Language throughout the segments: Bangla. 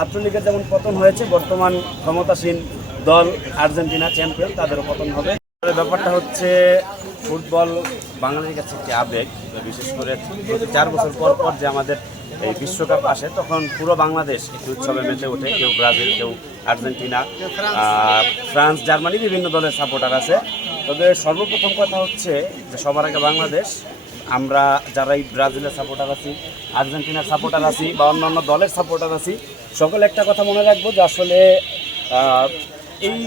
ছাত্রলীগের যেমন পতন হয়েছে, বর্তমান ক্ষমতাসীন দল আর্জেন্টিনা চ্যাম্পিয়ন, তাদেরও পতন হবে। ব্যাপারটা হচ্ছে ফুটবল বাঙালির কাছে একটি আবেগ। বিশেষ করে প্রতি 4 বছর পর পর যে আমাদের এই বিশ্বকাপ আসে, তখন পুরো বাংলাদেশ একটি উৎসবে মেতে ওঠে। কেউ ব্রাজিল, কেউ আর্জেন্টিনা, ফ্রান্স, জার্মানি, বিভিন্ন দলের সাপোর্টার আছে। তবে সর্বপ্রথম কথা হচ্ছে যে সবার আগে বাংলাদেশ, আমরা যারা এই ব্রাজিলের সাপোর্টার আছি, আর্জেন্টিনার সাপোর্টার আছি বা অন্যান্য দলের সাপোর্টার আছি, সকলে একটা কথা মনে রাখবো যে আসলে এই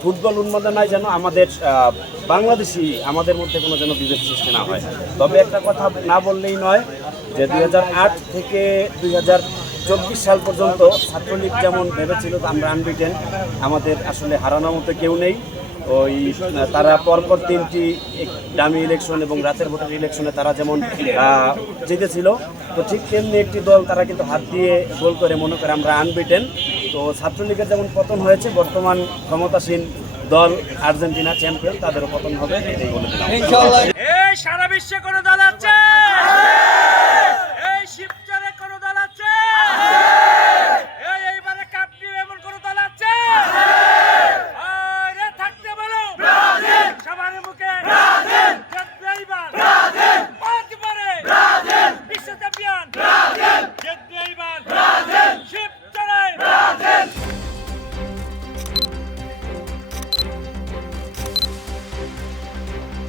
ফুটবল উন্মাদনায় যেন আমাদের বাংলাদেশি আমাদের মধ্যে কোনো যেন বিভেদ সৃষ্টি না হয়। তবে একটা কথা না বললেই নয় যে 2008 থেকে 2024 সাল পর্যন্ত ছাত্রলীগ যেমন ভেবেছিল আমরা আনবিটেন, আমাদের আসলে হারানোর মতো কেউ নেই। ওই তারা পরপর 3টি ডামি ইলেকশন এবং রাতের ভোটের ইলেকশনে তারা যেমন জিতেছিল, তো ঠিক তেমনি একটি দল তারা কিন্তু হাত দিয়ে গোল করে মনে করে আমরা আনবিটেন। তো ছাত্রলীগের যেমন পতন হয়েছে, বর্তমান ক্ষমতাসীন দল আর্জেন্টিনা চ্যাম্পিয়ন, তাদেরও পতন হবে, এটাই বলে দিলাম। সারা বিশ্বে কোনো দল আছে?